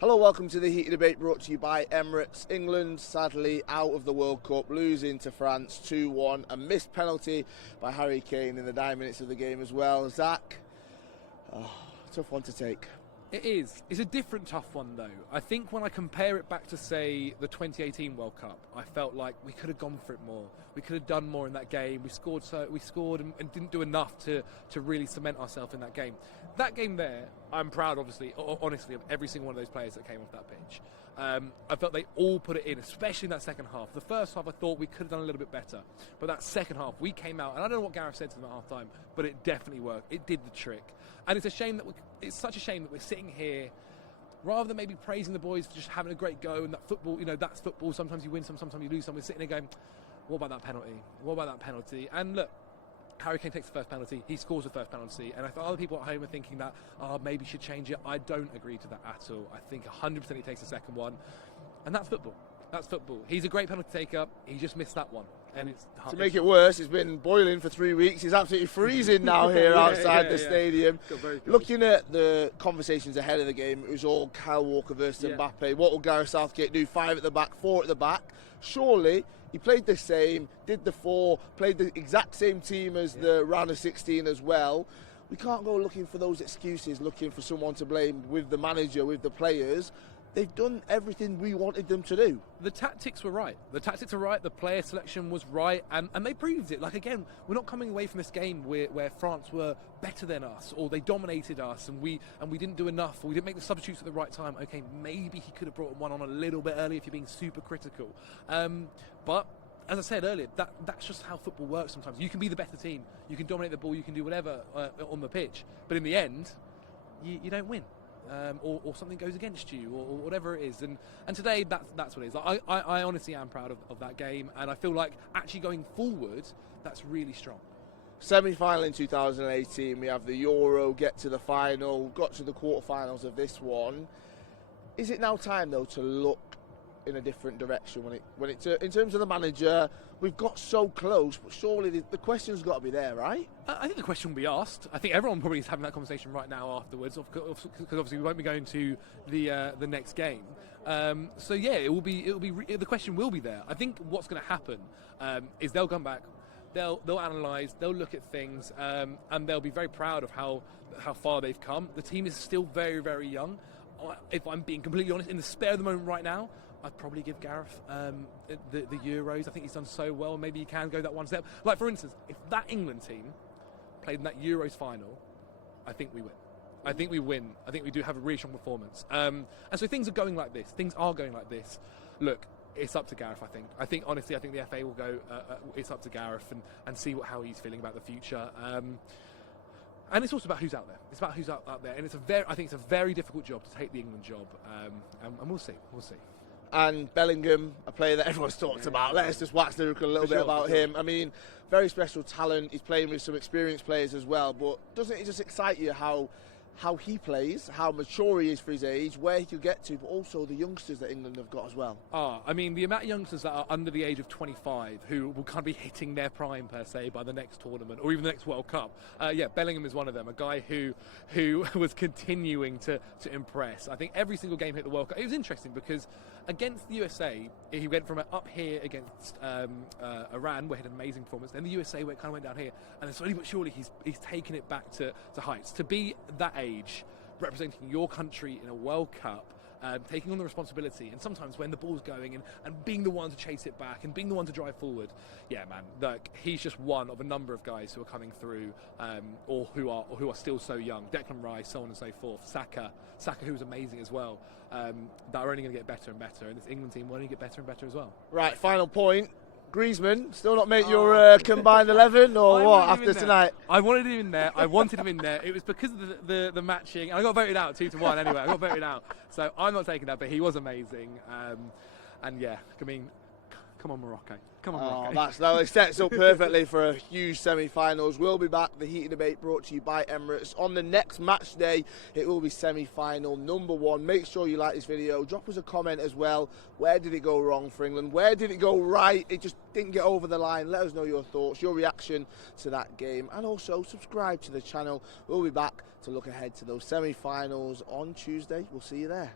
Hello, welcome to the Heated Debate brought to you by Emirates. England sadly out of the World Cup, losing to France 2-1. A missed penalty by Harry Kane in the 9 minutes of the game as well. Zach, tough one to take. It is. It's a different tough one though. I think when I compare it back to, say, the 2018 World Cup, I felt like we could have gone for it more. We could have done more in that game. We scored and didn't do enough to really cement ourselves in that game. That game there, I'm proud, obviously, honestly, of every single one of those players that came off that pitch. I felt they all put it in, especially in that second half. The first half, I thought we could have done a little bit better. But that second half, we came out, and I don't know what Gareth said to them at half time, but it definitely worked. It did the trick. And it's a shame that it's such a shame that we're sitting here, rather than maybe praising the boys for just having a great go, and that football, that's football. Sometimes you win some, sometimes you lose some. We're sitting there going, what about that penalty? What about that penalty? And look, Harry Kane takes the first penalty, he scores the first penalty, and I thought other people at home are thinking that, maybe he should change it. I don't agree to that at all. I think 100% he takes the second one, and that's football. That's football. He's a great penalty taker, he just missed that one. And to make it worse, it's been boiling for 3 weeks. He's absolutely freezing now here outside the stadium. Looking at the conversations ahead of the game, it was all Kyle Walker versus Mbappe. What will Gareth Southgate do? 5 at the back, 4 at the back. Surely he played the same, did the 4, played the exact same team as the round of 16 as well. We can't go looking for those excuses, looking for someone to blame with the manager, with the players. They've done everything we wanted them to do. The tactics were right. The tactics are right. The player selection was right, and they proved it. Like, again, we're not coming away from this game where France were better than us, or they dominated us, and we didn't do enough, or we didn't make the substitutes at the right time. Okay, maybe he could have brought one on a little bit earlier if you're being super critical. But as I said earlier, that's just how football works sometimes. You can be the better team, you can dominate the ball, you can do whatever on the pitch, but in the end, you don't win. Or something goes against you, or whatever it is, and today that's what it is. I honestly am proud of that game, and I feel like actually going forward, that's really strong. Semi-final in 2018, we have the Euro, get to the final, got to the quarterfinals of this one. Is it now time though to look in a different direction when it in terms of the manager? We've got so close, but surely the question's got to be there, right? I think the question will be asked. I think everyone probably is having that conversation right now afterwards, because obviously we won't be going to the next game. So yeah, it will be the question will be there. I think what's going to happen is they'll come back, they'll analyse, they'll look at things, and they'll be very proud of how far they've come. The team is still very, very young. If I'm being completely honest, in the spare of the moment right now, I'd probably give Gareth the Euros. I think he's done so well. Maybe he can go that one step. Like, for instance, if that England team played in that Euros final, I think we win. I think we win. I think we do have a really strong performance. And so things are going like this. Things are going like this. Look, it's up to Gareth, I think. Honestly, I think the FA will go, it's up to Gareth and see how he's feeling about the future. And it's also about who's out there. It's about who's out there. And I think it's a very difficult job to take the England job. And we'll see. We'll see. And Bellingham, a player that everyone's talked about. Let's just wax lyrical a little bit about him. I mean, very special talent. He's playing with some experienced players as well. But doesn't it just excite you how he plays, how mature he is for his age, where he could get to, but also the youngsters that England have got as well? I mean, the amount of youngsters that are under the age of 25 who will kind of be hitting their prime, per se, by the next tournament or even the next World Cup. Bellingham is one of them, a guy who was continuing to impress. I think every single game hit the World Cup. It was interesting because against the USA, he went from up here against Iran, where he had an amazing performance, then the USA, where it kind of went down here, and then slowly but surely he's taken it back to heights. To be that age, representing your country in a World Cup, taking on the responsibility, and sometimes when the ball's going and being the one to chase it back and being the one to drive forward, yeah, man, like, he's just one of a number of guys who are coming through, or who are still so young. Declan Rice, so on and so forth. Saka, who's amazing as well. That are only going to get better and better, and this England team will only get better and better as well. Right, final point. Griezmann, still not make your combined 11, or what, after tonight? I wanted him in there. It was because of the matching. I got voted out 2-1 anyway. I got voted out. So I'm not taking that, but he was amazing. And yeah, I mean, come on, Morocco. Come on, Morocco. It sets up perfectly for a huge semi-finals. We'll be back. The Heated Debate brought to you by Emirates. On the next match day, it will be semi-final number 1. Make sure you like this video. Drop us a comment as well. Where did it go wrong for England? Where did it go right? It just didn't get over the line. Let us know your thoughts, your reaction to that game. And also, subscribe to the channel. We'll be back to look ahead to those semi-finals on Tuesday. We'll see you there.